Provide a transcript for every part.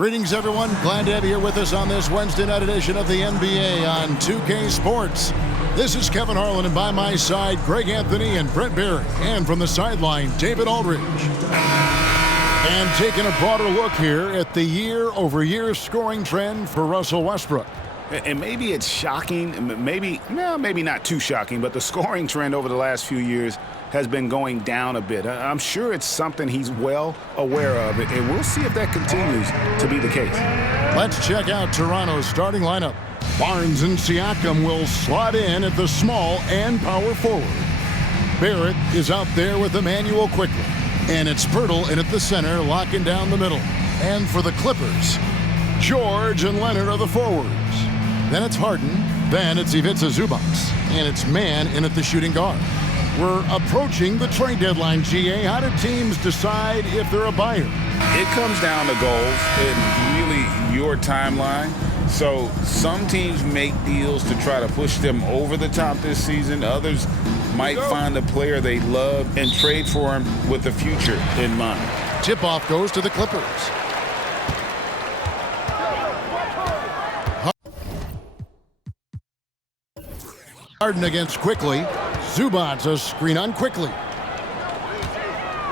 Greetings, everyone. Glad to have you here with us on this Wednesday night edition of the NBA on 2K Sports. This is Kevin Harlan, and by my side, Greg Anthony and Brent Barry. And from the sideline, David Aldridge. And taking a broader look here at the year-over-year scoring trend for Russell Westbrook. And maybe it's shocking, maybe not too shocking, but the scoring trend over the last few years has been going down a bit. I'm sure it's something he's well aware of, and we'll see if that continues to be the case. Let's check out Toronto's starting lineup. Barnes and Siakam will slot in at the small and power forward. Barrett is out there with Emmanuel Quickley. And it's Poeltl in at the center, locking down the middle. And for the Clippers, George and Leonard are the forwards. Then it's Harden. Then it's Ivica Zubac. And it's Mann in at the shooting guard. We're approaching the trade deadline, GA. How do teams decide if they're a buyer? It comes down to goals and really your timeline. So some teams make deals to try to push them over the top this season. Others might find a player they love and trade for him with the future in mind. Tip-off goes to the Clippers. Harden against Quickley. Zubac a screen on Quickley.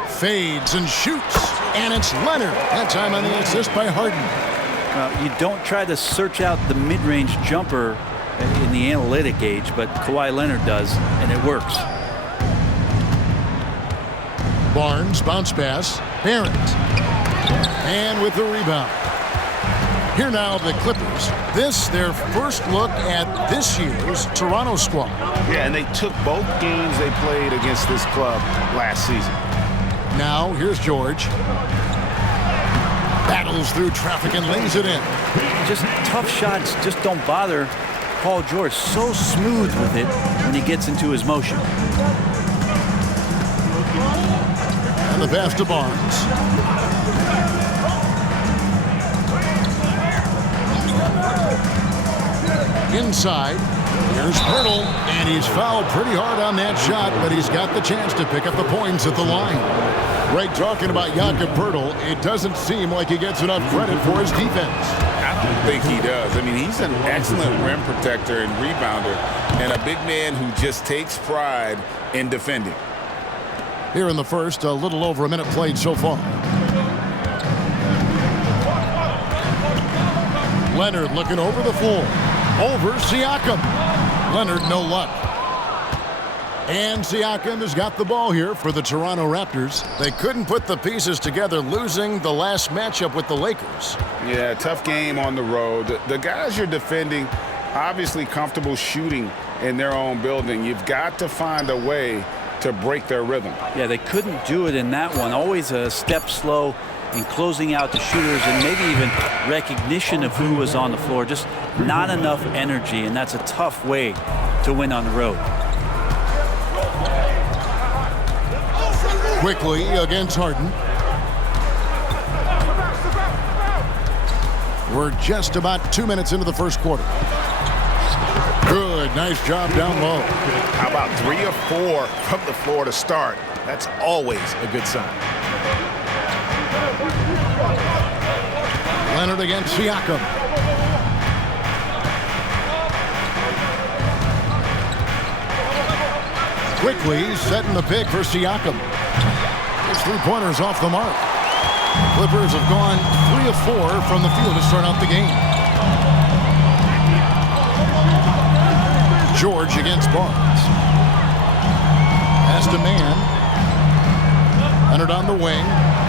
Fades and shoots. And it's Leonard. That time on the assist by Harden. You don't try to search out the mid-range jumper in the analytic age, but Kawhi Leonard does, and it works. Barnes, bounce pass. Barrett. And with the rebound. Here now the Clippers. This, their first look at this year's Toronto squad. Yeah, and they took both games they played against this club last season. Now, here's George. Battles through traffic and lays it in. Just tough shots just don't bother Paul George. So smooth with it when he gets into his motion. And the pass to Barnes. Inside, here's Poeltl, and he's fouled pretty hard on that shot, but he's got the chance to pick up the points at the line. Right, talking about Jakob Poeltl, it doesn't seem like he gets enough credit for his defense. I don't think he does. I mean, he's an excellent rim protector and rebounder, and a big man who just takes pride in defending. Here in the first, a little over a minute played so far. Leonard looking over the floor. Over Siakam. Leonard, no luck. And Siakam has got the ball here for the Toronto Raptors. They couldn't put the pieces together, losing the last matchup with the Lakers. Yeah, tough game on the road. The guys you're defending, obviously comfortable shooting in their own building. You've got to find a way to break their rhythm. Yeah, they couldn't do it in that one. Always a step slow in closing out the shooters, and maybe even recognition of who was on the floor. Just not enough energy, and that's a tough way to win on the road. Quickly against Harden. We're just about 2 minutes into the first quarter. Good, nice job down low. How about 3 or 4 from the floor to start? That's always a good sign. Leonard against Siakam. Quickly setting the pick for Siakam. His three-pointers off the mark. Clippers have gone 3 of 4 from the field to start out the game. George against Barnes. Pass to Mann. Leonard on the wing.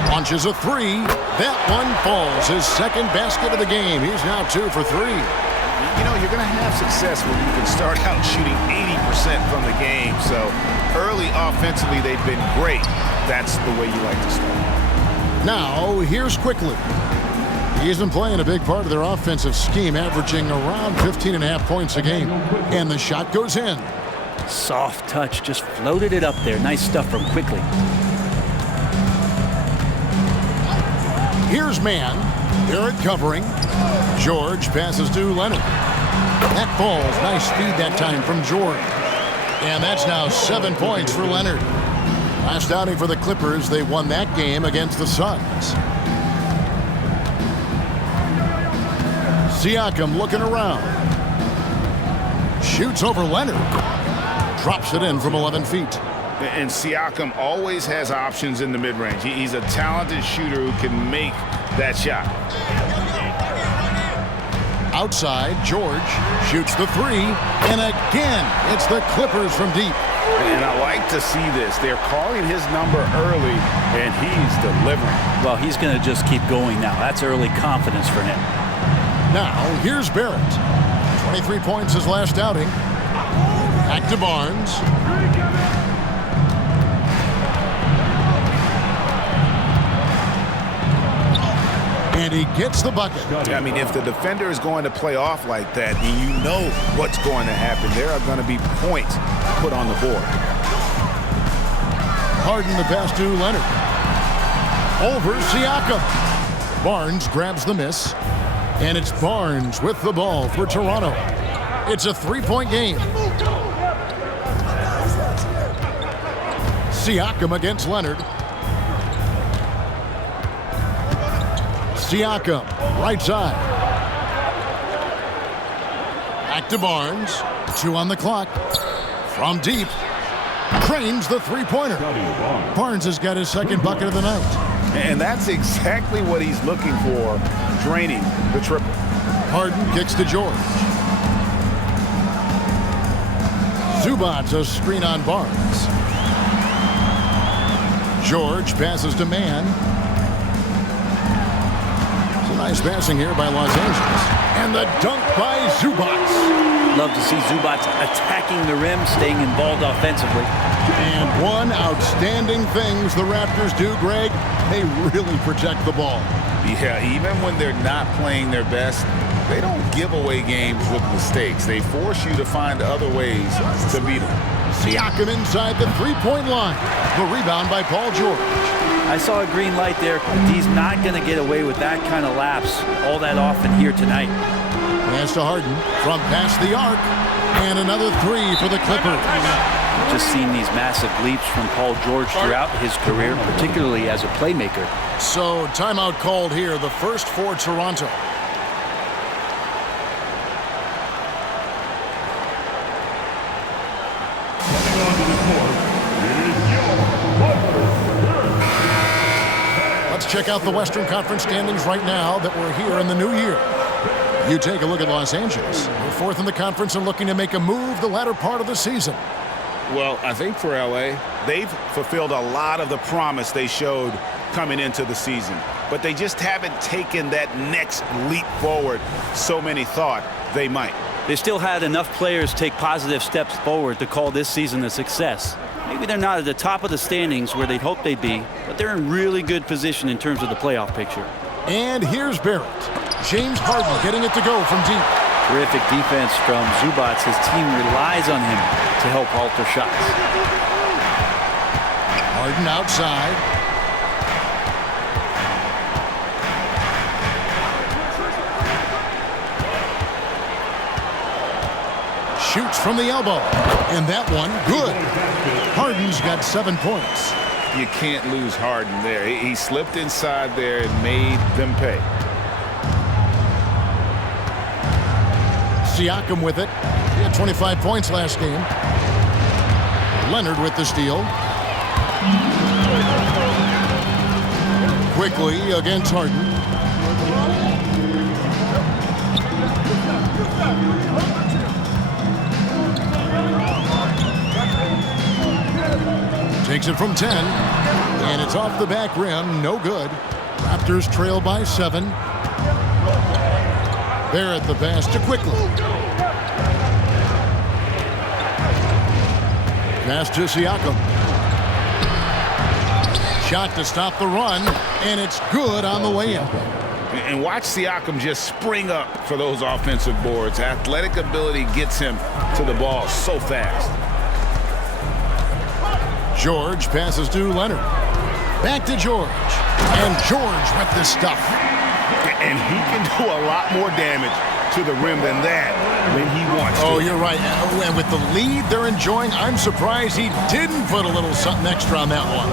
Launches a 3. That one falls. His second basket of the game. He's now 2 for 3. You know, you're going to have success when you can start out shooting 80% from the game. So early offensively, they've been great. That's the way you like to start. Now, here's Quickley. He's been playing a big part of their offensive scheme, averaging around 15.5 points a game. And the shot goes in. Soft touch, just floated it up there. Nice stuff from Quickley. Here's Mann. Barrett covering. George passes to Leonard. That falls. Nice feed that time from George. And that's now 7 points for Leonard. Last outing for the Clippers, they won that game against the Suns. Siakam looking around. Shoots over Leonard. Drops it in from 11 feet. And Siakam always has options in the mid-range. He's a talented shooter who can make that shot. Outside, George shoots the three. And again, it's the Clippers from deep. And I like to see this. They're calling his number early, and he's delivering. Well, he's going to just keep going now. That's early confidence for him. Now, here's Barrett. 23 points his last outing. Back to Barnes. And he gets the bucket. I mean, if the defender is going to play off like that, and you know what's going to happen, there are going to be points put on the board. Harden the pass to Leonard. Over Siakam. Barnes grabs the miss. And it's Barnes with the ball for Toronto. It's a three-point game. Siakam against Leonard. Siakam, right side. Back to Barnes. 2 on the clock. From deep. Cranes the three-pointer. Barnes has got his second bucket of the night. And that's exactly what he's looking for, draining the triple. Harden kicks to George. Zubac's a screen on Barnes. George passes to Mann. It's a nice passing here by Los Angeles. And the dunk by Zubac. Love to see Zubac attacking the rim, staying involved offensively. And one outstanding things the Raptors do, Greg, they really protect the ball. Yeah, even when they're not playing their best, they don't give away games with mistakes. They force you to find other ways to beat them. Siakam inside the three-point line. The rebound by Paul George. I saw a green light there. He's not going to get away with that kind of lapse all that often here tonight. Pass to Harden from past the arc. And another three for the Clippers. Just seen these massive leaps from Paul George throughout his career, particularly as a playmaker. So timeout called here, the first for Toronto. Let's check out the Western Conference standings right now that we're here in the new year. You take a look at Los Angeles. They're fourth in the conference and looking to make a move the latter part of the season. Well, I think for LA, They've fulfilled a lot of the promise they showed coming into the season, but they just haven't taken that next leap forward so many thought they might. They still had enough players take positive steps forward to call this season a success. Maybe they're not at the top of the standings where they'd hoped they'd be, but they're in really good position in terms of the playoff picture. And here's Barrett. James Harden getting it to go from deep. Terrific defense from Zubac. His team relies on him to help alter shots. Harden outside. Shoots from the elbow. And that one, good. Harden's got 7 points. you can't lose Harden there. He slipped inside there and made them pay. Siakam with it. He had 25 points last game. Leonard with the steal. Quickly against Harden. Takes it from 10. And it's off the back rim. No good. Raptors trail by 7. Barrett the pass to Quickly. Pass to Siakam. Shot to stop the run, and it's good on the way in. And watch Siakam just spring up for those offensive boards. Athletic ability gets him to the ball so fast. George passes to Leonard. Back to George. And George with the stuff. And he can do a lot more damage to the rim than that when he wants to. Oh, you're right. And with the lead they're enjoying, I'm surprised he didn't put a little something extra on that one.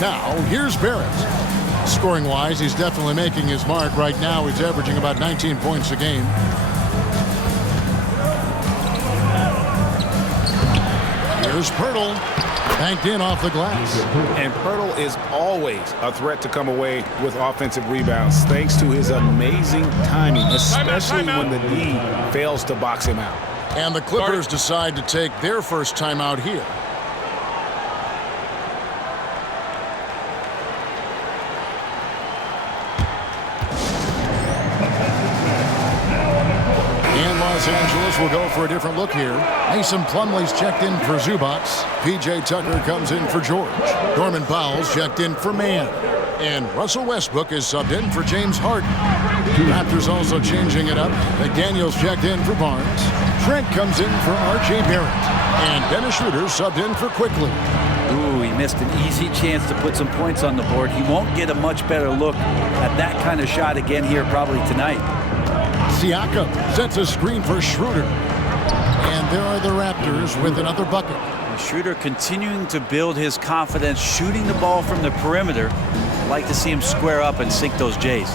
Now, here's Barrett. Scoring-wise, he's definitely making his mark. Right now, he's averaging about 19 points a game. Here's Poeltl, banked in off the glass. And Poeltl is always a threat to come away with offensive rebounds thanks to his amazing timing, especially when the D fails to box him out. And the Clippers decide to take their first timeout here. Los Angeles will go for a different look here. Mason Plumlee's checked in for Zubac. P.J. Tucker comes in for George. Norman Powell's checked in for Mann. And Russell Westbrook is subbed in for James Harden. Raptors also changing it up. McDaniels checked in for Barnes. Trent comes in for R.J. Barrett. And Dennis Schroeder subbed in for Quickly. Ooh, he missed an easy chance to put some points on the board. He won't get a much better look at that kind of shot again here probably tonight. Siakam sets a screen for Schroeder. And there are the Raptors with another bucket. Schroeder continuing to build his confidence, shooting the ball from the perimeter. I'd like to see him square up and sink those J's.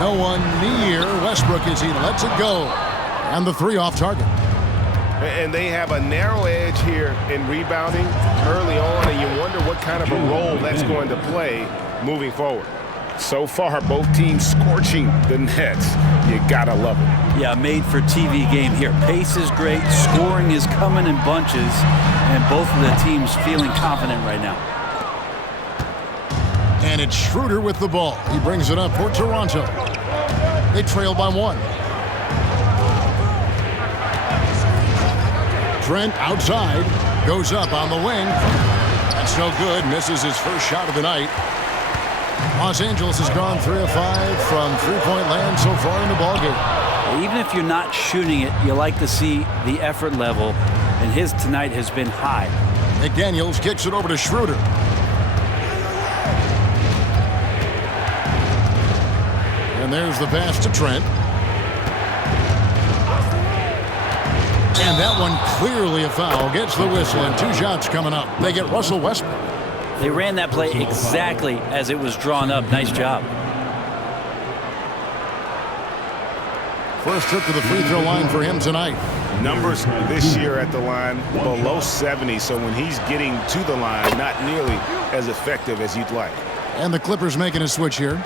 No one near Westbrook as he lets it go. And the three off target. And they have a narrow edge here in rebounding early on, and you wonder what kind of a role that's going to play moving forward. So far, both teams scorching the Nets. You gotta love it. Yeah, made for TV game here. Pace is great, scoring is coming in bunches, and both of the teams feeling confident right now. And it's Schroeder with the ball. He brings it up for Toronto. They trail by one. Trent outside, goes up on the wing. That's no good, misses his first shot of the night. Los Angeles has gone 3 of 5 from three-point land so far in the ballgame. Even if you're not shooting it, you like to see the effort level, and his tonight has been high. McDaniels kicks it over to Schroeder. And there's the pass to Trent. And that one clearly a foul. Gets the whistle, and 2 shots coming up. They get Russell Westbrook. They ran that play exactly as it was drawn up. Nice job. First trip to the free throw line for him tonight. Numbers this year at the line below 70, so when he's getting to the line, not nearly as effective as you'd like. And the Clippers making a switch here.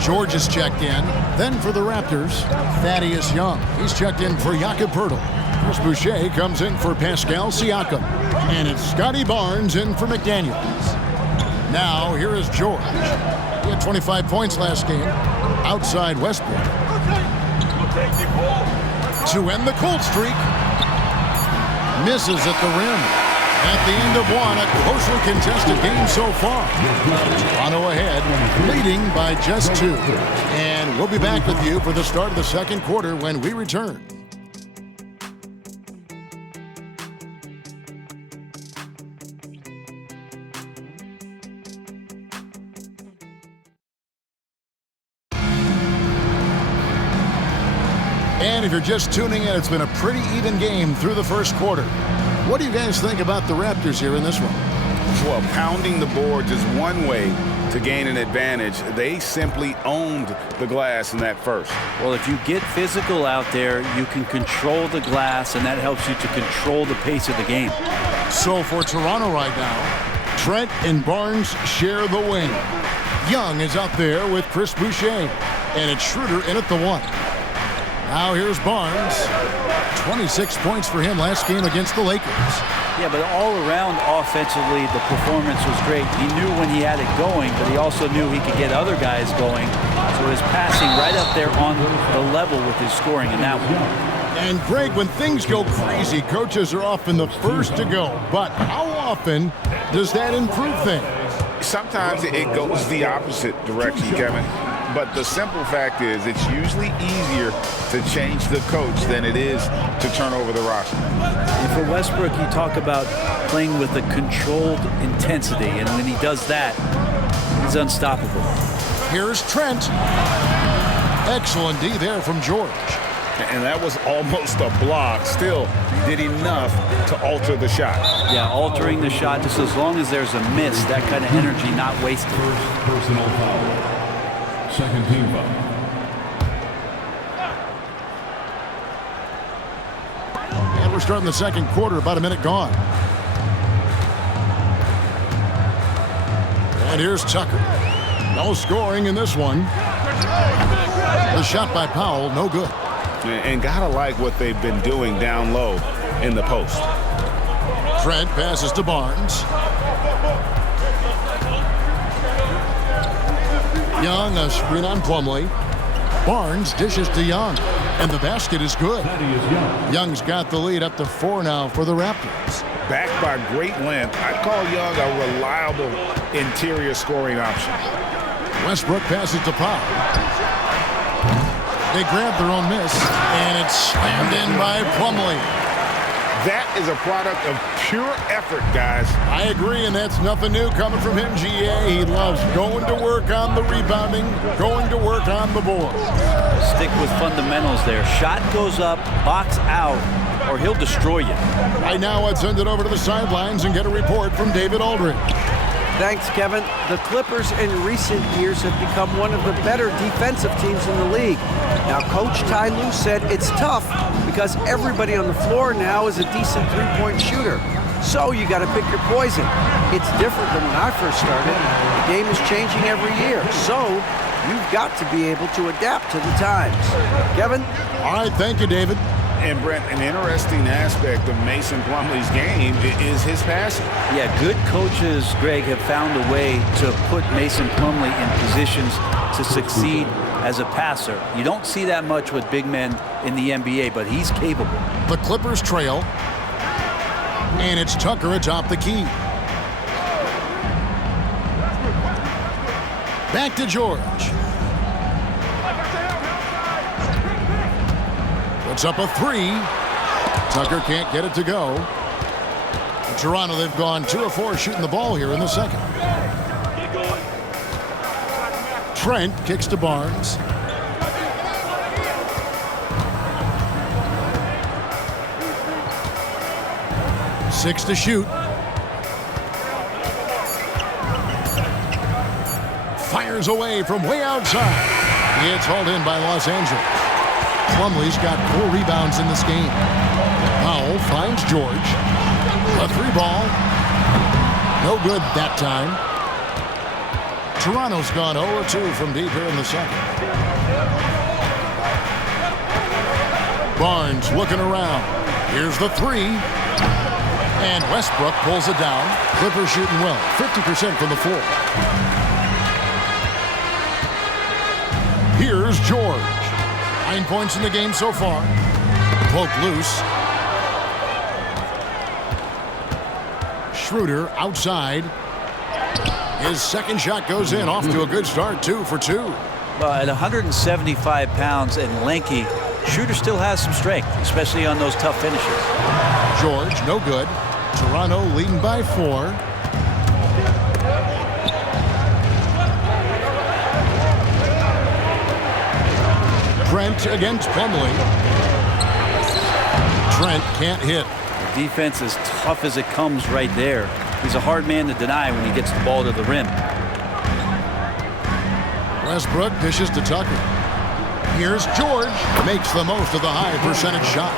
George is checked in. Then for the Raptors, Thaddeus Young. He's checked in for Jakob Poeltl. Chris Boucher comes in for Pascal Siakam. And it's Scotty Barnes in for McDaniels. Now, here is George. He had 25 points last game. Outside Westbrook. To end the cold streak. Misses at the rim. At the end of one, a closely contested game so far. Toronto ahead, leading by just 2. And we'll be back with you for the start of the second quarter when we return. And if you're just tuning in, it's been a pretty even game through the first quarter. What do you guys think about the Raptors here in this one? Well, pounding the boards is one way to gain an advantage. They simply owned the glass in that first. Well, if you get physical out there, you can control the glass, and that helps you to control the pace of the game. So for Toronto right now, Trent and Barnes share the wing. Young is out there with Chris Boucher, and it's Schroeder in at the 1. Now here's Barnes. 26 points for him last game against the Lakers. Yeah, but all around offensively, the performance was great. He knew when he had it going, but he also knew he could get other guys going. So his passing right up there on the level with his scoring in that one. And Greg, when things go crazy, coaches are often the first to go. But how often does that improve things? Sometimes it goes the opposite direction, Kevin. But the simple fact is it's usually easier to change the coach than it is to turn over the roster. And for Westbrook, you talk about playing with a controlled intensity. And when he does that, he's unstoppable. Here's Trent. Excellent D there from George. And that was almost a block. Still did enough to alter the shot. Yeah, altering the shot just as long as there's a miss, that kind of energy not wasted. First personal foul. Second team foul. And we're starting the second quarter, about a minute gone. And here's Tucker. No scoring in this one. The shot by Powell, no good. And gotta like what they've been doing down low in the post. Trent passes to Barnes. Young, a screen on Plumlee. Barnes dishes to Young, and the basket is good. Young's got the lead up to 4 now for the Raptors. Backed by great length, I'd call Young a reliable interior scoring option. Westbrook passes to Powell. They grab their own miss, and it's slammed in by Plumlee. That is a product of pure effort, guys. I agree, and that's nothing new coming from him, GA. He loves going to work on the rebounding, going to work on the board. Stick with fundamentals there. Shot goes up, box out, or he'll destroy you. Right now, let's send it over to the sidelines and get a report from David Aldridge. Thanks, Kevin. The Clippers in recent years have become one of the better defensive teams in the league. Now, Coach Ty Lue said it's tough because everybody on the floor now is a decent three-point shooter. So you got to pick your poison. It's different than when I first started. The game is changing every year. So you've got to be able to adapt to the times. Kevin? All right, thank you, David. And Brent, an interesting aspect of Mason Plumlee's game is his passing. Yeah, good coaches, Greg, have found a way to put Mason Plumlee in positions to succeed as a passer. You don't see that much with big men in the NBA, but he's capable. The Clippers trail, and it's Tucker atop the key. Back to George. Puts up a 3. Tucker can't get it to go. In Toronto, they've gone 2 of 4 shooting the ball here in the second. Trent kicks to Barnes. Six to shoot. Fires away from way outside. It's hauled in by Los Angeles. Plumlee's got 4 rebounds in this game. Powell finds George. A 3-ball. No good that time. Toronto's gone 0-2 from deep here in the second. Barnes looking around. Here's the 3. And Westbrook pulls it down. Clippers shooting well. 50% from the floor. Here's George. 9 points in the game so far. Poke loose. Schroeder outside. His second shot goes in. Off to a good start. 2 for 2. At 175 pounds and lanky, Schroeder still has some strength, especially on those tough finishes. George, no good. Toronto leading by 4. Trent against Plumlee. Trent can't hit. The defense is tough as it comes right there. He's a hard man to deny when he gets the ball to the rim. Westbrook dishes to Tucker. Here's George. Makes the most of the high percentage shot.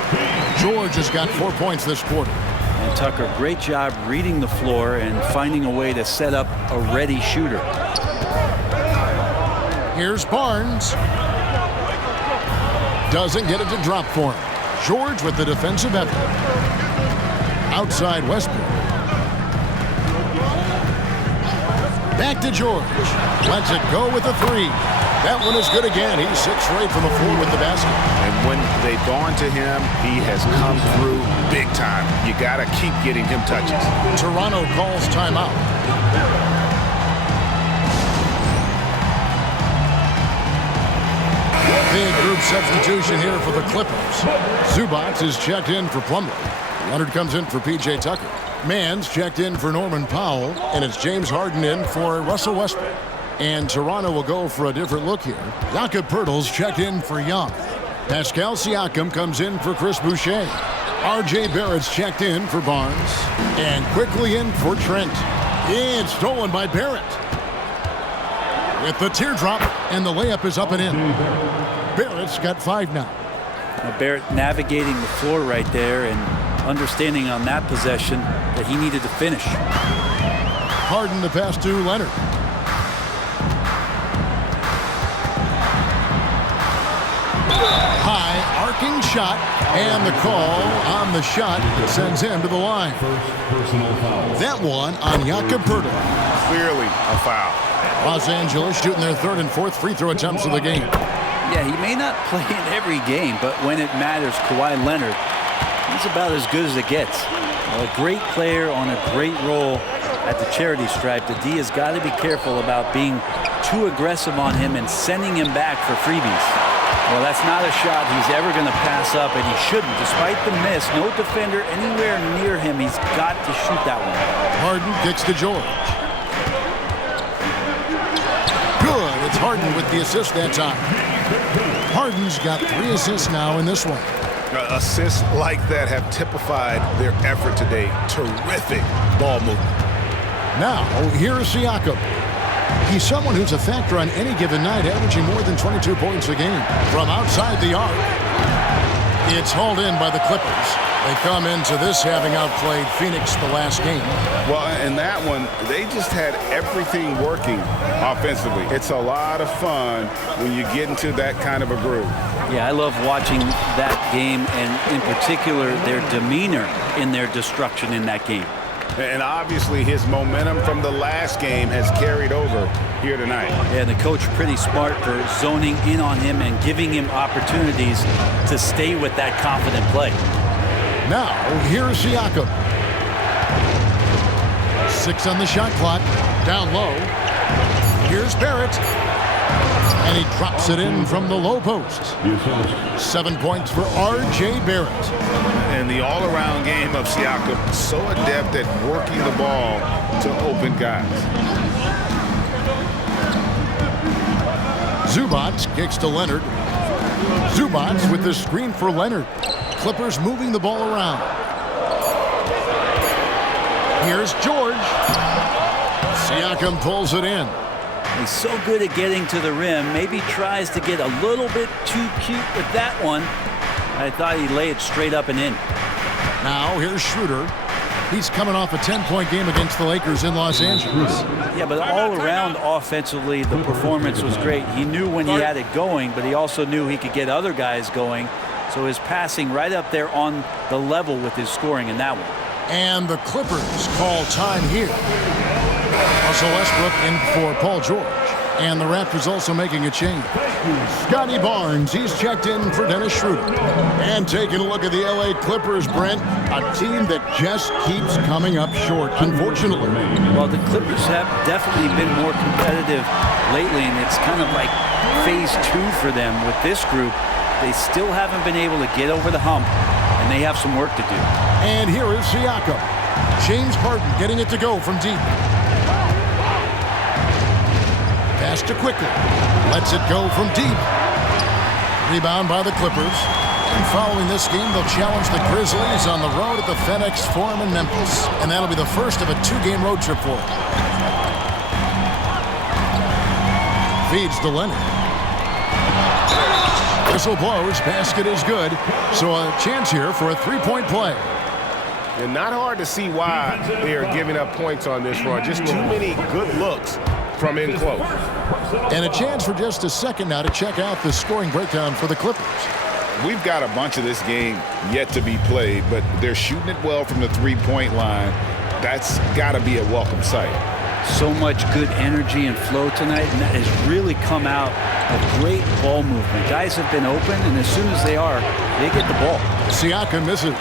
George has got 4 points this quarter. And Tucker, great job reading the floor and finding a way to set up a ready shooter. Here's Barnes. Doesn't get it to drop for him. George with the defensive effort. Outside Westbrook. Back to George. Lets it go with a 3. That one is good again. He's 6 for 8 from the floor with the basket. And when they've gone to him, he has come through big time. You got to keep getting him touches. Toronto calls timeout. Big group substitution here for the Clippers. Zubac is checked in for Plumlee. Leonard comes in for P.J. Tucker. Mann's checked in for Norman Powell, and it's James Harden in for Russell Westbrook. And Toronto will go for a different look here. Jakob Poeltl's checked in for Young. Pascal Siakam comes in for Chris Boucher. R.J. Barrett's checked in for Barnes. And quickly in for Trent. It's stolen by Barrett. With the teardrop, and the layup is up and in. Barrett's got 5 now. Barrett navigating the floor right there and understanding on that possession that he needed to finish. Harden to pass to Leonard. High arcing shot, and the call on the shot sends him to the line. That one on Jakob Poeltl. Clearly a foul. Los Angeles shooting their 3rd and 4th free throw attempts of the game. Yeah, he may not play in every game, but when it matters, Kawhi Leonard, he's about as good as it gets. A great player on a great role at the charity stripe. The D has got to be careful about being too aggressive on him and sending him back for freebies. Well, that's not a shot he's ever going to pass up, and he shouldn't. Despite the miss, no defender anywhere near him. He's got to shoot that one. Harden kicks to George. Good. It's Harden with the assist that time. Harden's got 3 assists now in this one. Assists like that have typified their effort today. Terrific ball movement. Now, here's Siakam. He's someone who's a factor on any given night, averaging more than 22 points a game. From outside the arc, it's hauled in by the Clippers. They come into this having outplayed Phoenix the last game. Well, in that one, they just had everything working offensively. It's a lot of fun when you get into that kind of a groove. Yeah, I love watching that game, and in particular, their demeanor in their destruction in that game. And obviously his momentum from the last game has carried over here tonight. Yeah, the coach pretty smart for zoning in on him and giving him opportunities to stay with that confident play. Now, here's Siakam. 6 on the shot clock. Down low. Here's Barrett. And he drops it in from the low post. 7 points for R.J. Barrett. And the all-around game of Siakam, so adept at working the ball to open guys. Zubac kicks to Leonard. Zubac with the screen for Leonard. Clippers moving the ball around. Here's George. Siakam pulls it in. He's so good at getting to the rim. Maybe tries to get a little bit too cute with that one. I thought he'd lay it straight up and in. Now here's Schroeder. He's coming off a 10-point game against the Lakers in Los Angeles. Yeah, but all around offensively, the performance was great. He knew when he had it going, but he also knew he could get other guys going. So his passing right up there on the level with his scoring in that one. And the Clippers call time here. Russell Westbrook in for Paul George. And the Raptors also making a change. Scotty Barnes, he's checked in for Dennis Schroeder. And taking a look at the LA Clippers, Brent, a team that just keeps coming up short, unfortunately. Well, the Clippers have definitely been more competitive lately, and it's kind of like phase 2 for them with this group. They still haven't been able to get over the hump, and they have some work to do. And here is Siakam. James Harden getting it to go from deep. Pass to Quickly. Lets it go from deep. Rebound by the Clippers. And following this game, they'll challenge the Grizzlies on the road at the FedEx Forum in Memphis. And that'll be the first of a 2-game road trip for them. Feeds to Leonard. Whistle blows. Basket is good. So a chance here for a 3-point play. And not hard to see why they are giving up points on this run. Just too many good looks from in close. And a chance for just a second now to check out the scoring breakdown for the Clippers. We've got a bunch of this game yet to be played, but they're shooting it well from the 3-point line. That's got to be a welcome sight. So much good energy and flow tonight, and that has really come out of great ball movement. Guys have been open, and as soon as they are, they get the ball. Siakam misses.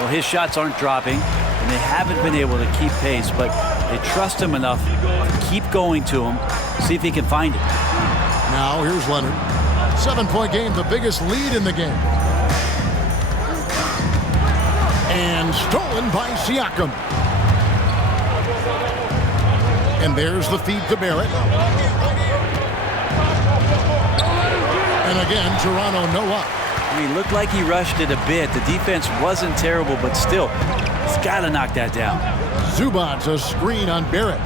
Well, his shots aren't dropping, and they haven't been able to keep pace, but they trust him enough to keep going to him, see if he can find it. Now here's Leonard. 7-point game, the biggest lead in the game. And stolen by Siakam. And there's the feed to Barrett. And again, Toronto no up. I mean, looked like he rushed it a bit. The defense wasn't terrible, but still, he's got to knock that down. Zubac, a screen on Barrett.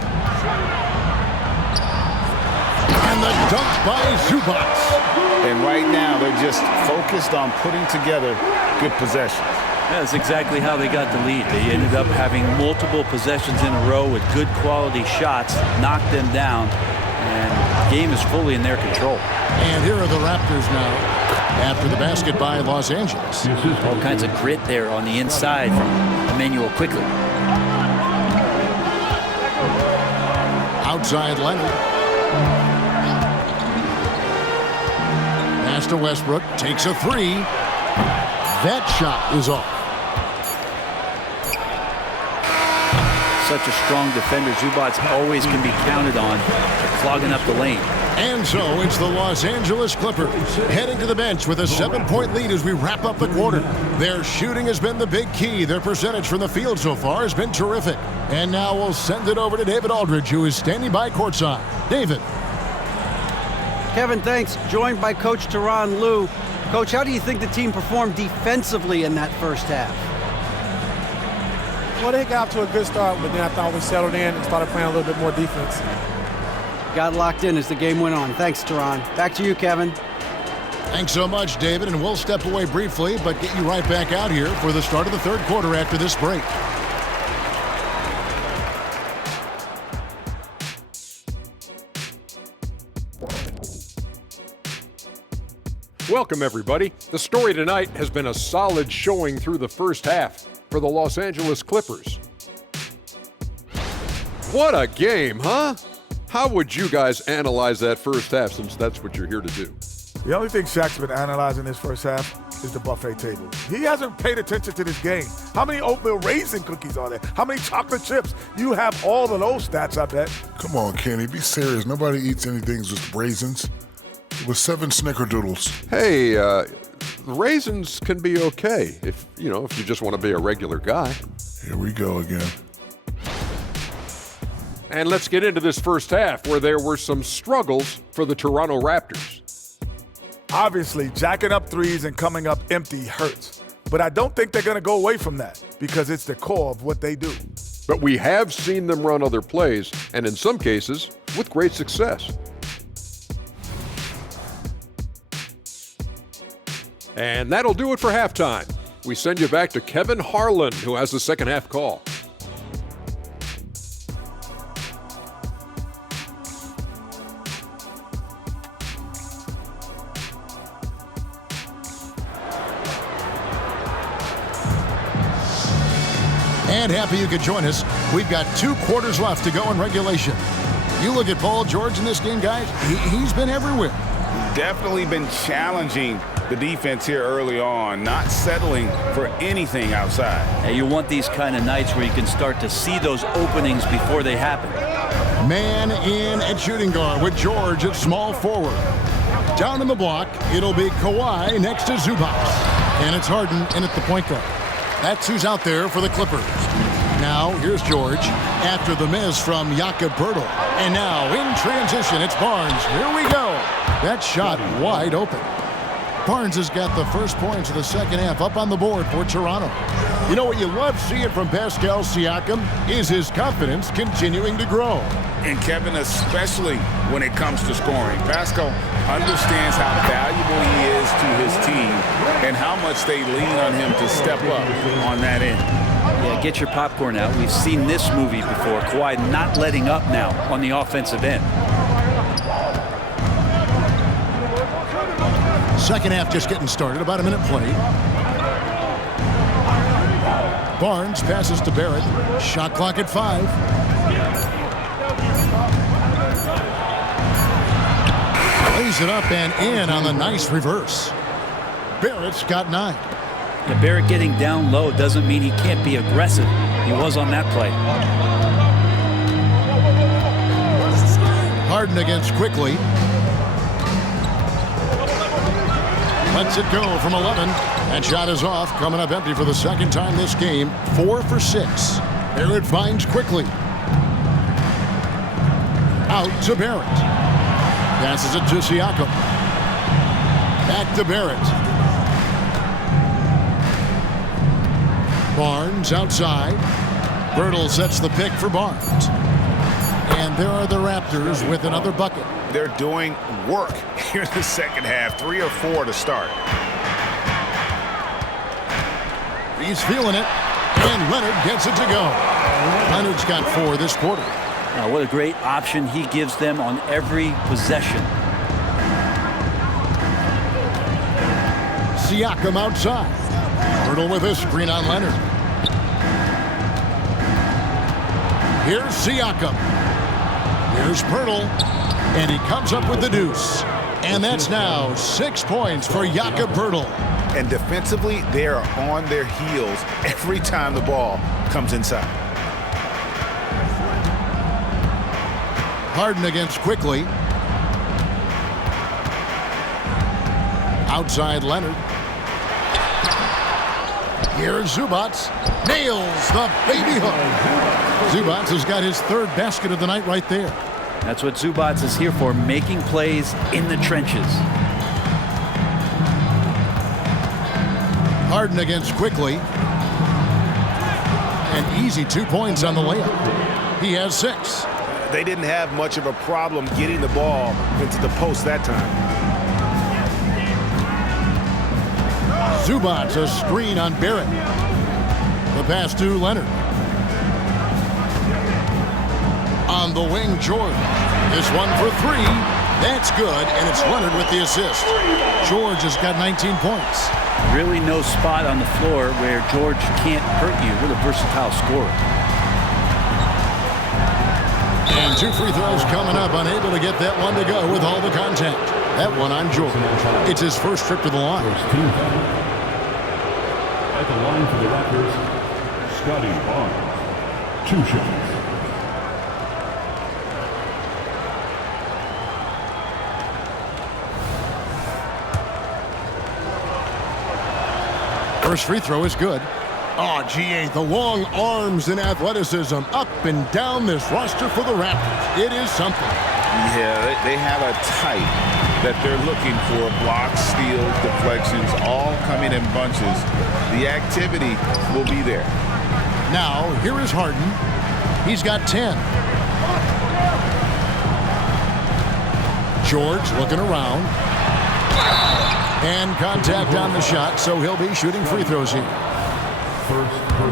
And the dunk by Zubac. And right now, they're just focused on putting together good possessions. That's exactly how they got the lead. They ended up having multiple possessions in a row with good quality shots, knocked them down, and the game is fully in their control. And here are the Raptors now after the basket by Los Angeles. All kinds of grit there on the inside from Immanuel Quickley. Outside Leonard. Pass to Westbrook, takes a three. That shot is off. Such a strong defender. Zubac always can be counted on for clogging up the lane. And so it's the Los Angeles Clippers heading to the bench with a 7-point lead as we wrap up the quarter. Their shooting has been the big key. Their percentage from the field so far has been terrific. And now we'll send it over to David Aldridge, who is standing by courtside. David. Kevin, thanks. Joined by Coach Tyronn Lue. Coach, how do you think the team performed defensively in that first half? Well, they got off to a good start, but then I thought we settled in and started playing a little bit more defense. Got locked in as the game went on. Thanks, Tyronn. Back to you, Kevin. Thanks so much, David. And we'll step away briefly, but get you right back out here for the start of the third quarter after this break. Welcome, everybody. The story tonight has been a solid showing through the first half for the Los Angeles Clippers. What a game, huh? How would you guys analyze that first half, since that's what you're here to do? The only thing Shaq's been analyzing this first half is the buffet table. He hasn't paid attention to this game. How many oatmeal raisin cookies are there? How many chocolate chips? You have all of those stats, I bet. Come on, Kenny, be serious. Nobody eats anything with raisins. It was 7 snickerdoodles. Hey, raisins can be okay if you just want to be a regular guy. Here we go again. And let's get into this first half where there were some struggles for the Toronto Raptors. Obviously, jacking up threes and coming up empty hurts. But I don't think they're going to go away from that because it's the core of what they do. But we have seen them run other plays, and in some cases, with great success. And that'll do it for halftime. We send you back to Kevin Harlan, who has the second half call. And happy you could join us. We've got 2 quarters left to go in regulation. You look at Paul George in this game, guys. He's been everywhere. Definitely been challenging the defense here early on, not settling for anything outside. And you want these kind of nights where you can start to see those openings before they happen. Man in at shooting guard with George at small forward. Down in the block, it'll be Kawhi next to Zubac. And it's Harden in at the point guard. That's who's out there for the Clippers. Now, here's George after the miss from Jakob Poeltl. And now, in transition, it's Barnes. Here we go. That shot wide open. Barnes has got the first points of the second half up on the board for Toronto. You know what you love seeing from Pascal Siakam is his confidence continuing to grow. And Kevin, especially when it comes to scoring. Pascal understands how valuable he is to his team and how much they lean on him to step up on that end. Yeah, get your popcorn out. We've seen this movie before. Kawhi not letting up now on the offensive end. Second half just getting started, about a minute played. Barnes passes to Barrett. Shot clock at 5. Lays it up and in on the nice reverse. Barrett's got 9. Yeah, Barrett getting down low doesn't mean he can't be aggressive. He was on that play. Harden against Quickley. Lets it go from 11. That shot is off, coming up empty for the second time this game. 4 for 6. Barrett finds Quickley. Out to Barrett. Passes it to Siakam. Back to Barrett. Barnes outside. Birtle sets the pick for Barnes. And there are the Raptors with another bucket. They're doing work here in the second half. 3 or 4 to start. He's feeling it. And Leonard gets it to go. Leonard's got 4 this quarter. What a great option he gives them on every possession. Siakam outside. Birtle with a screen on Leonard. Here's Siakam. Here's Birtle. And he comes up with the deuce. And that's now 6 points for Jakob Birtle. And defensively, they are on their heels every time the ball comes inside. Harden against Quickly. Outside Leonard. Here's Zubats. Nails the baby hook. Zubats has got his 3rd basket of the night right there. That's what Zubats is here for, making plays in the trenches. Harden against Quickly. An easy 2 points on the layup. He has 6. They didn't have much of a problem getting the ball into the post that time. Zubats a screen on Barrett. The pass to Leonard. On the wing, George. This one for 3. That's good, and it's Leonard with the assist. George has got 19 points. Really no spot on the floor where George can't hurt you with a versatile scorer. And 2 free throws coming up, unable to get that one to go with all the contact. That one on George. It's his first trip to the line. At the line for the Raptors, Scotty Barnes. 2 shots. First free throw is good. Oh, GA, the long arms and athleticism up and down this roster for the Raptors. It is something. Yeah, they have a type that they're looking for. Blocks, steals, deflections, all coming in bunches. The activity will be there. Now, here is Harden. He's got 10. George looking around. And contact on the shot, so he'll be shooting free throws here.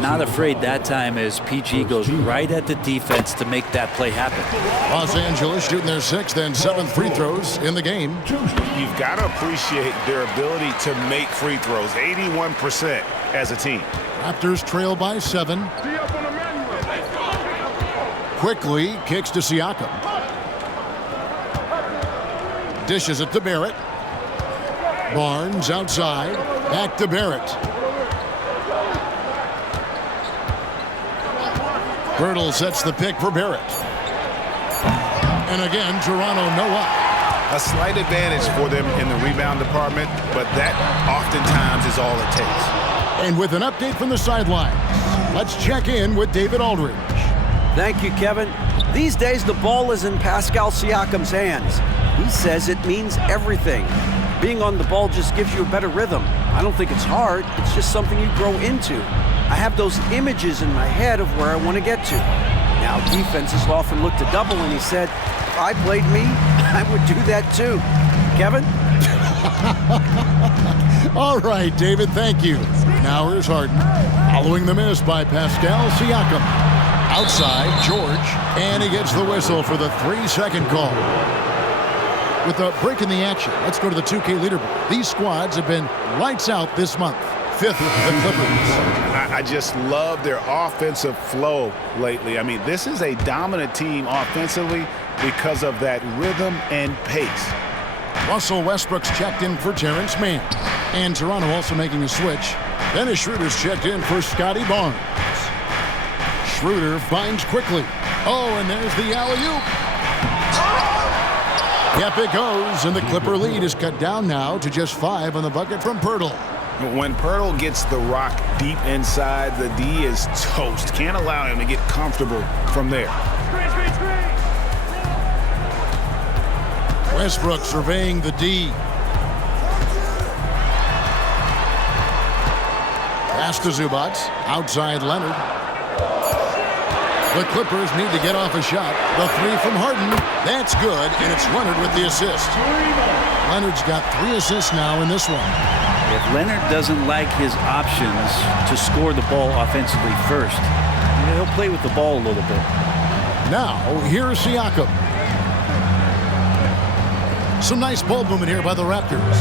Not afraid that time as PG goes right at the defense to make that play happen. Los Angeles shooting their 6th and 7th free throws in the game. You've got to appreciate their ability to make free throws. 81% as a team. Raptors trail by 7. Quickly kicks to Siakam. Dishes it to Barrett. Barnes outside. Back to Barrett. Birtle sets the pick for Barrett. And again, Toronto no up. A slight advantage for them in the rebound department, but that oftentimes is all it takes. And with an update from the sidelines, let's check in with David Aldridge. Thank you, Kevin. These days, the ball is in Pascal Siakam's hands. He says it means everything. Being on the ball just gives you a better rhythm. I don't think it's hard. It's just something you grow into. I have those images in my head of where I want to get to. Now, defenses often look to double, and he said, if I played me, I would do that too. Kevin? All right, David, thank you. Now here's Harden. Following the miss by Pascal Siakam. Outside, George, and he gets the whistle for the 3-second call. With a break in the action, let's go to the 2K leaderboard. These squads have been lights out this month. 5th, the Clippers. I just love their offensive flow lately. I mean, this is a dominant team offensively because of that rhythm and pace. Russell Westbrook's checked in for Terrence Mann. And Toronto also making a switch. Dennis Schroeder's checked in for Scotty Barnes. Schroeder finds Quickly. Oh, and there's the alley-oop. Yep, it goes, and the Clipper lead is cut down now to just 5 on the bucket from Pirtle. When Pirtle gets the rock deep inside, the D is toast. Can't allow him to get comfortable from there. Westbrook surveying the D. Pass to Zubac. Outside Leonard. The Clippers need to get off a shot. The three from Harden. That's good, and it's Leonard with the assist. Leonard's got 3 assists now in this one. If Leonard doesn't like his options to score the ball offensively first, he'll play with the ball a little bit. Now, here's Siakam. Some nice ball movement here by the Raptors.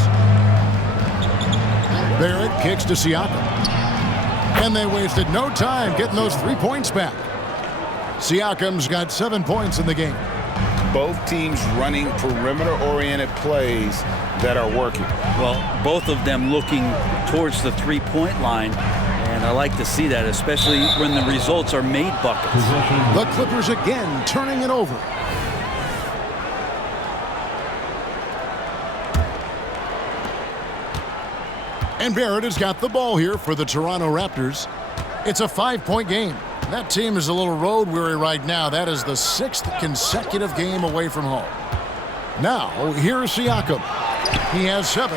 Barrett kicks to Siakam. And they wasted no time getting those 3 points back. Siakam's got 7 points in the game. Both teams running perimeter-oriented plays that are working. Well, both of them looking towards the three-point line, and I like to see that, especially when the results are made buckets. The Clippers again turning it over. And Barrett has got the ball here for the Toronto Raptors. It's a 5-point game. That team is a little road weary right now. That is the 6th consecutive game away from home. Now, here's Siakam. He has 7.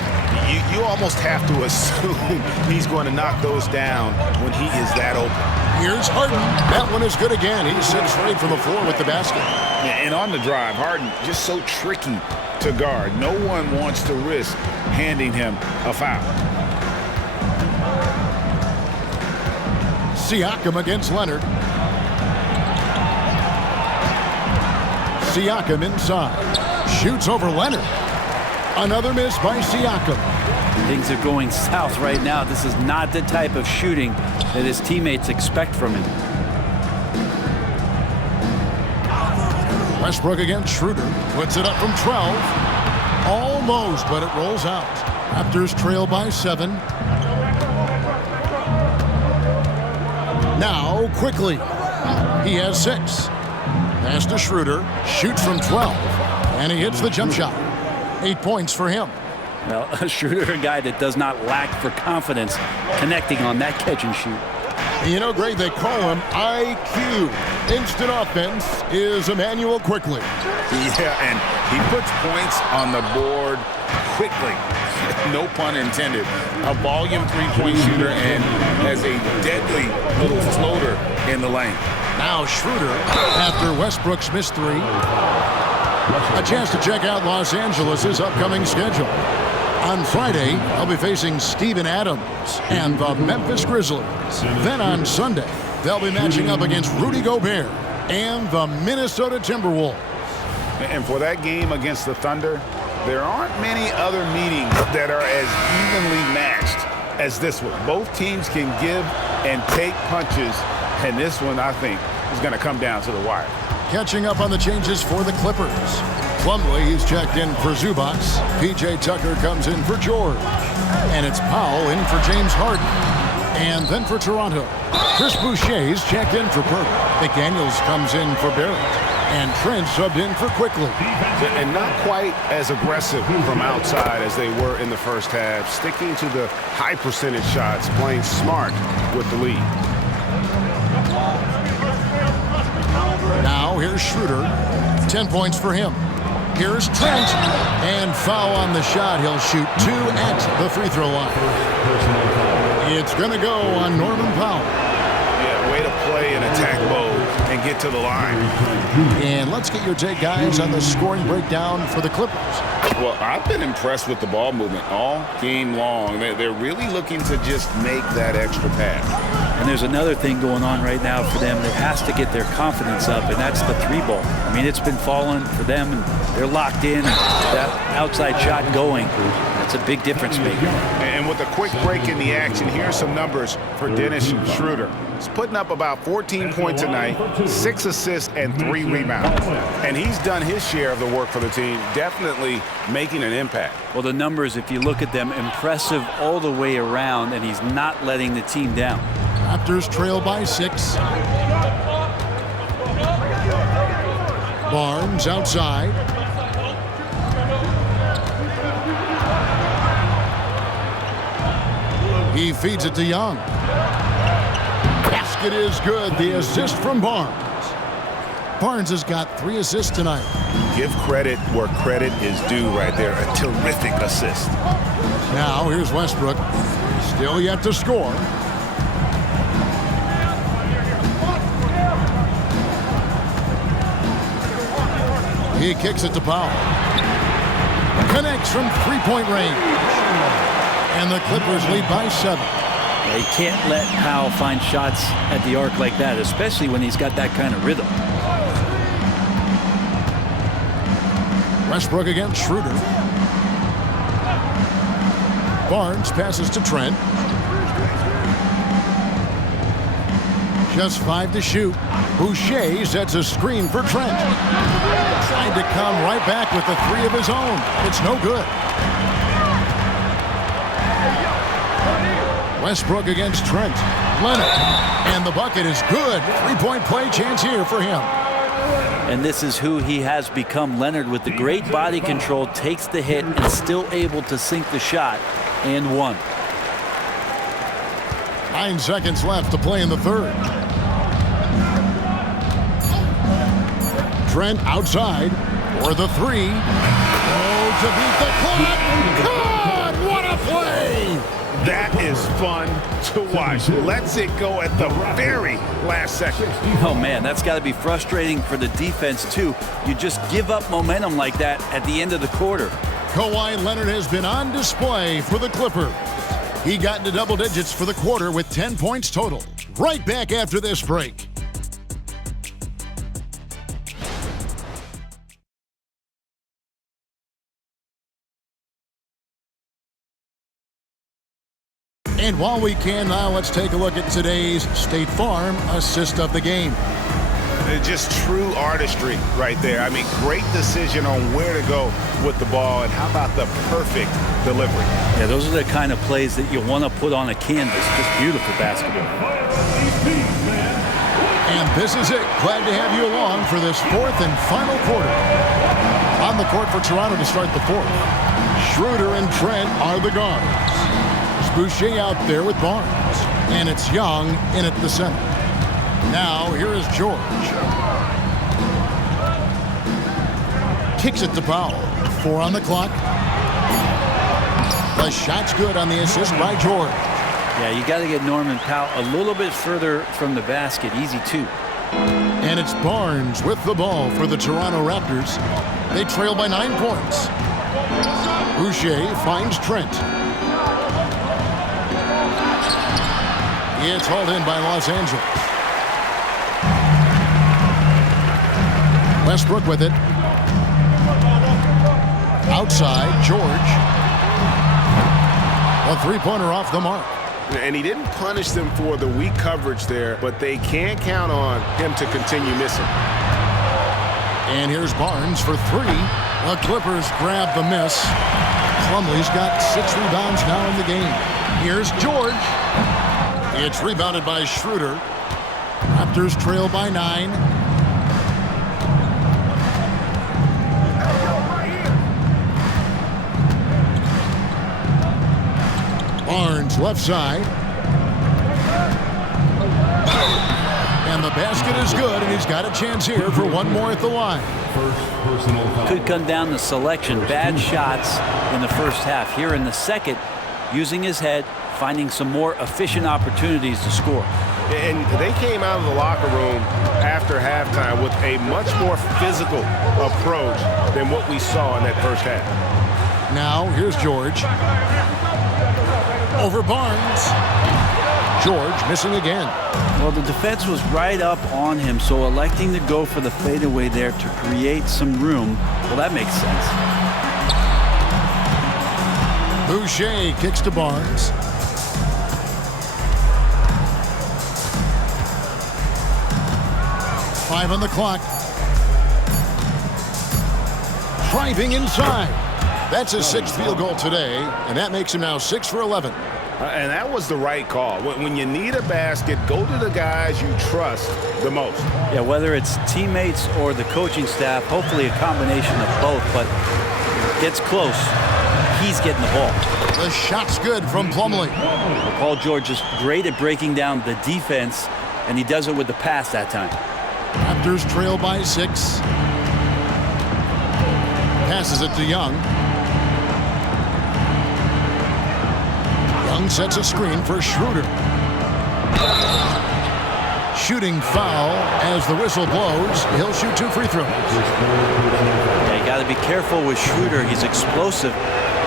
You almost have to assume he's going to knock those down when he is that open. Here's Harden. That one is good again. He's 6 straight from the floor with the basket. And on the drive, Harden just so tricky to guard. No one wants to risk handing him a foul. Siakam against Leonard. Siakam inside. Shoots over Leonard. Another miss by Siakam. Things are going south right now. This is not the type of shooting that his teammates expect from him. Westbrook against Schroeder. Puts it up from 12. Almost, but it rolls out. Raptors trail by 7. Now, quickly. He has 6. Pass to Schroeder. Shoots from 12. And he hits the jump shot. 8 points for him. Well, Schroeder, a guy that does not lack for confidence connecting on that catch and shoot. You know, Greg, they call him IQ. Instant offense is Immanuel Quickley. Yeah, and he puts points on the board quickly. No pun intended. A volume 3-point shooter and has a deadly little floater in the lane. Now Schroeder, after Westbrook's missed 3. A chance to check out Los Angeles' upcoming schedule. On Friday, they'll be facing Steven Adams and the Memphis Grizzlies. Then on Sunday, they'll be matching up against Rudy Gobert and the Minnesota Timberwolves. And for that game against the Thunder, there aren't many other meetings that are as evenly matched as this one. Both teams can give and take punches, and this one, I think, is going to come down to the wire. Catching up on the changes for the Clippers. Plumlee, he's checked in for Zubac. P.J. Tucker comes in for George. And it's Powell in for James Harden. And then for Toronto, Chris Boucher's checked in for Burke. McDaniels comes in for Barrett. And Trent subbed in for Quickley. And not quite as aggressive from outside as they were in the first half. Sticking to the high percentage shots, playing smart with the lead. Now here's Schroeder. 10 points for him. Here's Trent. And foul on the shot. He'll shoot 2 at the free throw line. It's going to go on Norman Powell. Yeah, way to play in attack mode and get to the line. And let's get your take, guys, on the scoring breakdown for the Clippers. Well, I've been impressed with the ball movement all game long. They're really looking to just make that extra pass. And there's another thing going on right now for them that has to get their confidence up, and that's the 3-ball. I mean, it's been falling for them, and they're locked in. That outside shot going, that's a big difference maker. And with a quick break in the action, here's some numbers for Dennis Schroeder. He's putting up about 14 points a night, 6 assists, and 3 rebounds. And he's done his share of the work for the team, definitely making an impact. Well, the numbers, if you look at them, impressive all the way around, and he's not letting the team down. Raptors trail by 6. Barnes outside. He feeds it to Young. Basket is good. The assist from Barnes. Barnes has got 3 assists tonight. Give credit where credit is due right there. A terrific assist. Now here's Westbrook. Still yet to score. He kicks it to Powell. Connects from three-point range. And the Clippers lead by 7. Yeah, you can't let Powell find shots at the arc like that, especially when he's got that kind of rhythm. Westbrook against Schroeder. Barnes passes to Trent. Just 5 to shoot. Boucher sets a screen for Trent. Tried to come right back with the 3 of his own. It's no good. Westbrook against Trent. Leonard. And the bucket is good. 3-point play chance here for him. And this is who he has become. Leonard, with the great body control, takes the hit and still able to sink the shot and one. 9 seconds left to play in the third. Trent outside for the 3. Oh, to beat the clock. God, what a play! That is fun to watch. Lets it go at the very last second. Oh, man, that's got to be frustrating for the defense, too. You just give up momentum like that at the end of the quarter. Kawhi Leonard has been on display for the Clippers. He got into double digits for the quarter with 10 points total. Right back after this break. And while we can now, let's take a look at today's State Farm assist of the game. Just true artistry right there. I mean, great decision on where to go with the ball, and how about the perfect delivery? Yeah, those are the kind of plays that you want to put on a canvas. Just beautiful basketball. And this is it. Glad to have you along for this 4th and final quarter. On the court for Toronto to start the 4th. Schroeder and Trent are the guards. Boucher out there with Barnes. And it's Young in at the center. Now, here is George. Kicks it to Powell. 4 on the clock. The shot's good on the assist by George. Yeah, you got to get Norman Powell a little bit further from the basket. Easy, too. And it's Barnes with the ball for the Toronto Raptors. They trail by 9 points. Boucher finds Trent. It's hauled in by Los Angeles. Westbrook with it. Outside, George. A 3-pointer off the mark. And he didn't punish them for the weak coverage there, but they can't count on him to continue missing. And here's Barnes for 3. The Clippers grab the miss. Plumlee's got 6 rebounds now in the game. Here's George. It's rebounded by Schroeder. Raptors trail by 9. Barnes left side. And the basket is good, and he's got a chance here for one more at the line. Could come down to selection. Bad shots in the first half. Here in the second, using his head, finding some more efficient opportunities to score. And they came out of the locker room after halftime with a much more physical approach than what we saw in that first half. Now, here's George. Over Barnes. George missing again. Well, the defense was right up on him, so electing to go for the fadeaway there to create some room, well, that makes sense. Boucher kicks to Barnes. Five on the clock. Driving inside. That's his 6th field goal today, and that makes him now 6 for 11. And that was the right call. When you need a basket, go to the guys you trust the most. Yeah, whether it's teammates or the coaching staff, hopefully a combination of both, but gets close. He's getting the ball. The shot's good from Plumlee. Paul George is great at breaking down the defense, and he does it with the pass that time. Raptors trail by 6. Passes it to Young. Young sets a screen for Schroeder. Shooting foul as the whistle blows. He'll shoot 2 free throws. to be careful with Schroeder. He's explosive.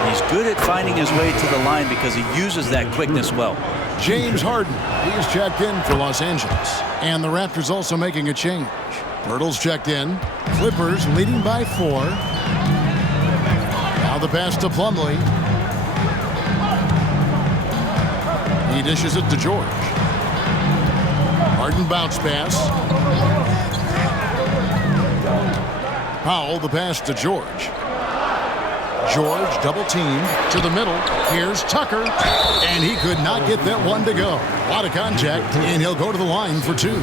He's good at finding his way to the line because he uses that quickness well. James Harden, he's checked in for Los Angeles. And the Raptors also making a change. Pirtle's checked in. Clippers leading by 4. Now the pass to Plumlee. He dishes it to George. Harden bounce pass. Powell the pass to George. George double teamed to the middle. Here's Tucker, and he could not get that one to go. A lot of contact, and he'll go to the line for 2.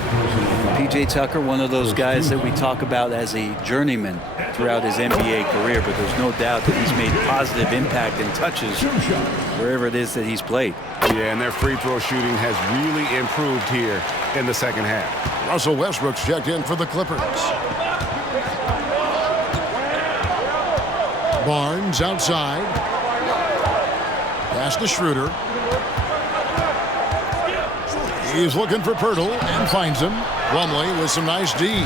P.J. Tucker, one of those guys that we talk about as a journeyman throughout his NBA career, but there's no doubt that he's made positive impact and touches wherever it is that he's played. Yeah, and their free throw shooting has really improved here in the second half. Russell Westbrook's checked in for the Clippers. Barnes outside. Pass to Schroeder. He's looking for Pirtle and finds him. Plumlee with some nice D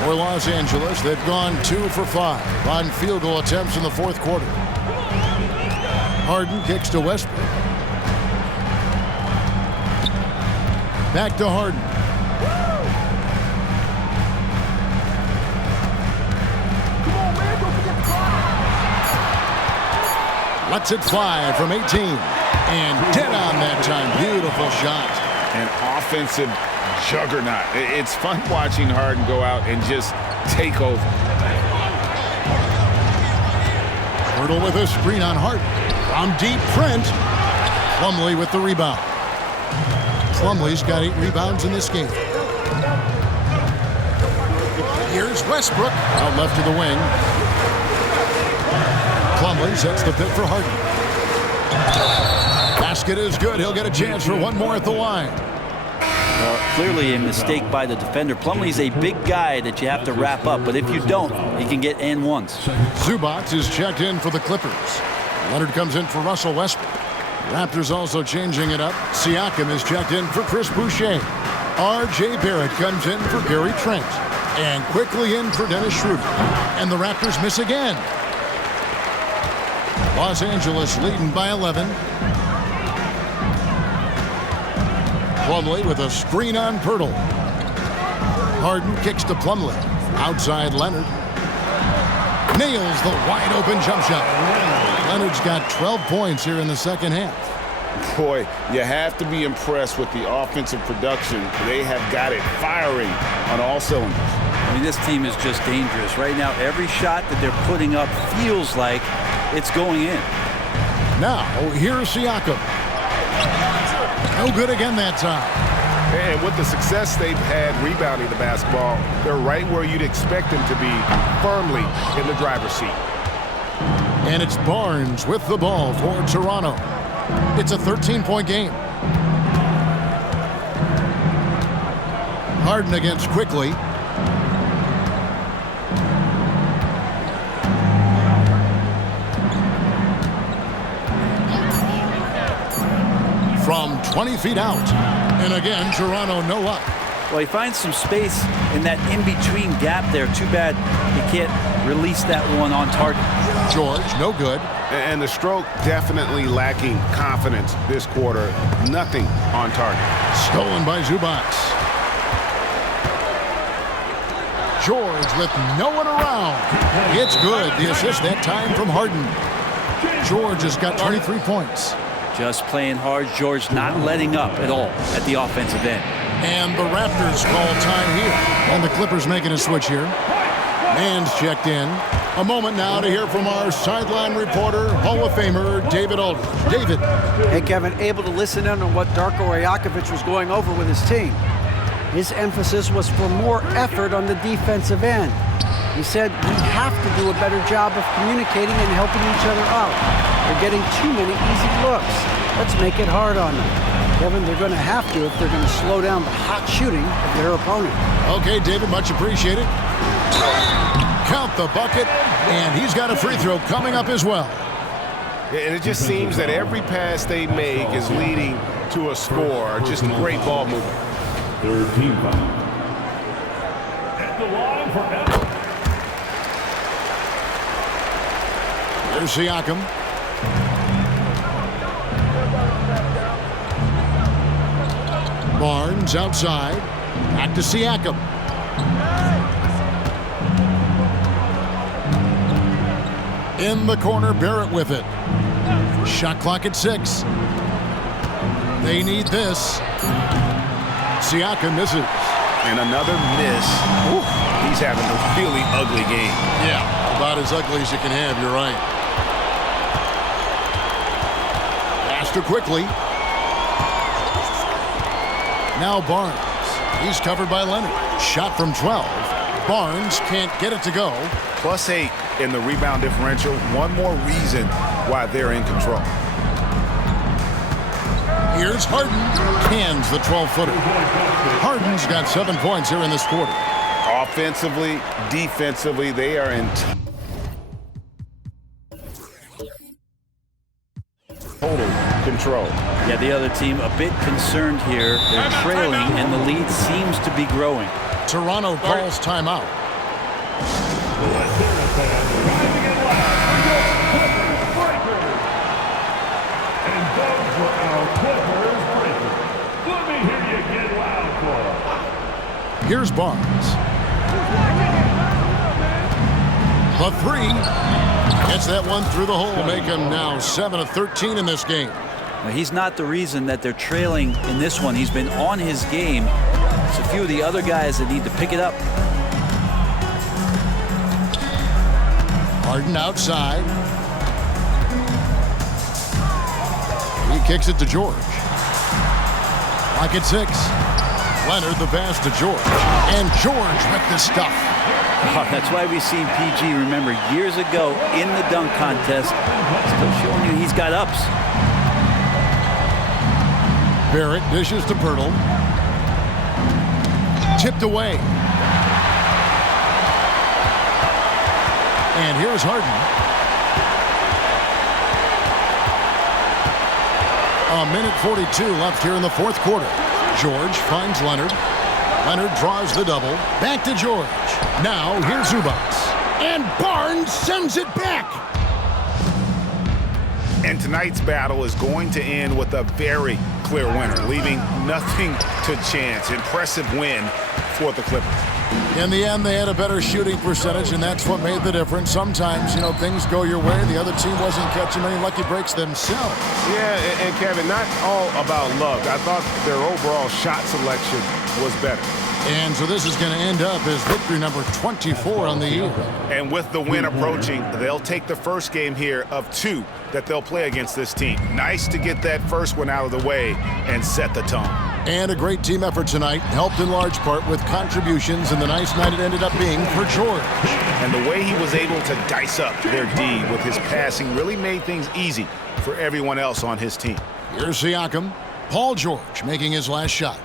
for Los Angeles. They've gone 2 for 5 on field goal attempts in the fourth quarter. Harden kicks to Westbrook. Back to Harden. Lets it fly from 18. And dead on that time. Beautiful shot. An offensive juggernaut. It's fun watching Harden go out and just take over. Pirtle with a screen on Harden. From deep, Trent. Plumlee with the rebound. Plumlee's got 8 rebounds in this game. Here's Westbrook. Out left to the wing. Plumlee sets the pick for Harden. Basket is good. He'll get a chance for one more at the line. Clearly a mistake by the defender. Plumlee's a big guy that you have to wrap up, but if you don't, he can get and ones. Zubac is checked in for the Clippers. Leonard comes in for Russell Westbrook. Raptors also changing it up. Siakam is checked in for Chris Boucher. R.J. Barrett comes in for Gary Trent. And quickly in for Dennis Schroeder. And the Raptors miss again. Los Angeles leading by 11. Plumlee with a screen on Pirtle. Harden kicks to Plumlee. Outside Leonard. Nails the wide open jump shot. Leonard's got 12 points here in the second half. Boy, you have to be impressed with the offensive production. They have got it firing on all cylinders. I mean, this team is just dangerous. Right now, every shot that they're putting up feels like it's going in. Now, here's Siakam. No good again that time. And with the success they've had rebounding the basketball, they're right where you'd expect them to be, firmly in the driver's seat. And it's Barnes with the ball for Toronto. It's a 13-point game. Harden against Quickly. From 20 feet out. And again, Toronto no luck. Well, he finds some space in that in-between gap there. Too bad he can't release that one on target. George, no good. And the stroke definitely lacking confidence this quarter. Nothing on target. Stolen by Zubac. George with no one around. It's good. The assist that time from Harden. George has got 23 points. Just playing hard. George not letting up at all at the offensive end. And the Raptors call time here. And the Clippers making a switch here. Man's checked in. A moment now to hear from our sideline reporter, Hall of Famer, David Aldridge. David. Hey, Kevin, able to listen in on what Darko Rajakovic was going over with his team. His emphasis was for more effort on the defensive end. He said we have to do a better job of communicating and helping each other out. They're getting too many easy looks. Let's make it hard on them. Kevin, they're going to have to if they're going to slow down the hot shooting of their opponent. Okay, David, much appreciated. Count the bucket, and he's got a free throw coming up as well. And it just seems that every pass they make is leading to a score. Just great ball movement. Third team foul. At the line for There's Siakam. Barnes outside. Back to Siakam. In the corner, Barrett with it. Shot clock at 6. They need this. Siakam misses. And another miss. Ooh, he's having a really ugly game. Yeah, about as ugly as you can have, you're right. Pass to quickly. Now Barnes. He's covered by Leonard. Shot from 12. Barnes can't get it to go. +8 in the rebound differential. One more reason why they're in control. Here's Harden. Cans the 12-footer. Harden's got 7 points here in this quarter. Offensively, defensively, they are in total control. Yeah, the other team a bit concerned here. They're trailing, and the lead seems to be growing. Toronto calls timeout. Here's Barnes. The 3. Gets that one through the hole, make him now 7 of 13 in this game. Now, he's not the reason that they're trailing in this one. He's been on his game. It's a few of the other guys that need to pick it up. Harden outside. He kicks it to George. Clock at 6. Leonard the pass to George. And George with the stuff. Oh, that's why we've seen PG, remember, years ago in the dunk contest. Still showing you he's got ups. Barrett dishes to Pirtle. Tipped away. And here's Harden. A minute 42 left here in the fourth quarter. George finds Leonard. Leonard draws the double. Back to George. Now here's Zubac. And Barnes sends it back. And tonight's battle is going to end with a very clear winner, leaving nothing to chance. Impressive win for the Clippers. In the end, they had a better shooting percentage, and that's what made the difference. Sometimes, things go your way. The other team wasn't catching many lucky breaks themselves. Yeah, and Kevin, not all about luck. I thought their overall shot selection was better. And so this is going to end up as victory number 24 on the year. And with the win approaching, they'll take the first game here of 2 that they'll play against this team. Nice to get that first one out of the way and set the tone. And a great team effort tonight, helped in large part with contributions, and the nice night it ended up being for George. And the way he was able to dice up their D with his passing really made things easy for everyone else on his team. Here's Siakam. Paul George making his last shot.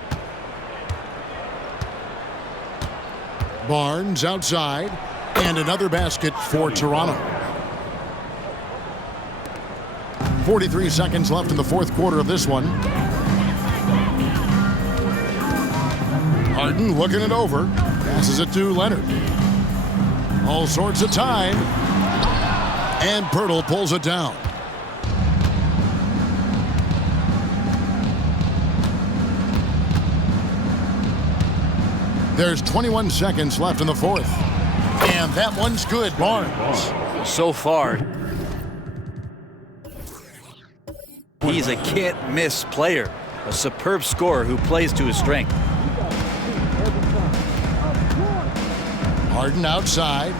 Barnes outside, and another basket for Toronto. 43 seconds left in the fourth quarter of this one. Harden looking it over. Passes it to Leonard. All sorts of time. And Pirtle pulls it down. There's 21 seconds left in the fourth. And that one's good, Barnes. So far, he's a can't-miss player. A superb scorer who plays to his strength. Harden outside.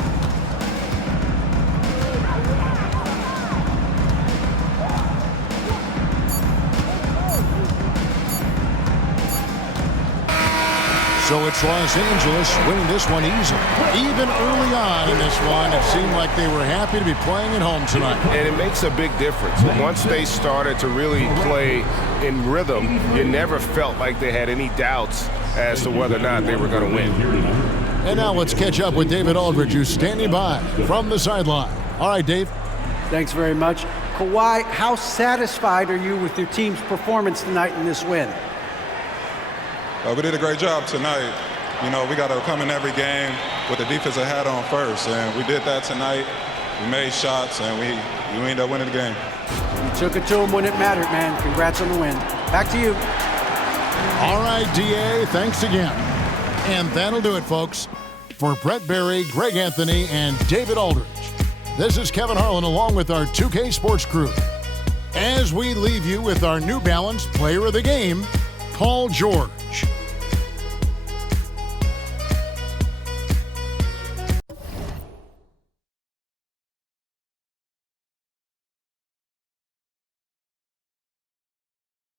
So it's Los Angeles winning this one easily. Even early on in this one, it seemed like they were happy to be playing at home tonight. And it makes a big difference. Once they started to really play in rhythm, you never felt like they had any doubts as to whether or not they were going to win. And now let's catch up with David Aldridge, who's standing by from the sideline. All right, Dave. Thanks very much. Kawhi, how satisfied are you with your team's performance tonight in this win? We did a great job tonight. We got to come in every game with the defensive hat on first, and we did that tonight. we made shots, and we ended up winning the game. You took it to him when it mattered, man. Congrats on the win. Back to you. All right, DA, thanks again. And that'll do it, folks. For Brett Berry, Greg Anthony, and David Aldridge, this is Kevin Harlan along with our 2K Sports crew. As we leave you with our New Balance Player of the Game, Paul George.